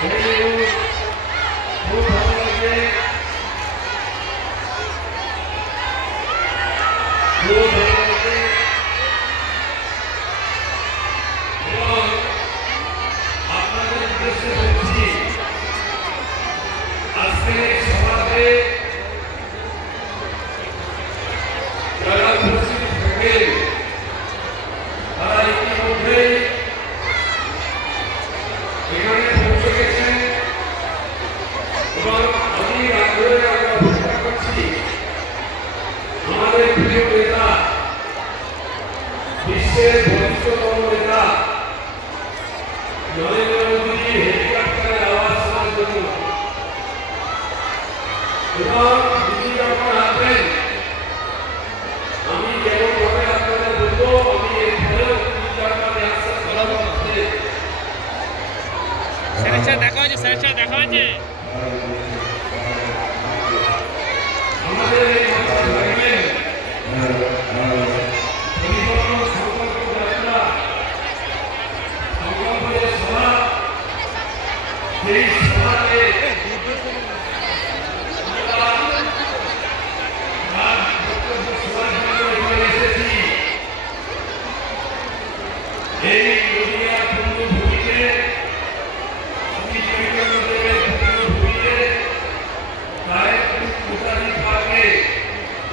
খুব ভালো লাগে, খুব ভালো লাগে। এবং আপনাদের উদ্দেশ্যে বলছি, আজকে সভাতে যারা উপস্থিত থাকে তারা ইতিমধ্যেই এখানে পৌঁছে গেছেন এবং অনেক আগ্রহে আমরা অপেক্ষা করছি আমাদের প্রিয় নেতা, বিশ্বের বরিষ্ঠতম নেতা নরেন্দ্র মোদী হেলিকপ্টারের আওয়াজ শোনার জন্য। এবং তিনি যখন আসবেন আমি যেমনভাবে আপনাদের বলবো, আমি এর পরেও স্যারের সাথে দেখা হয়েছে, স্যারের সাথে দেখা হয়েছে।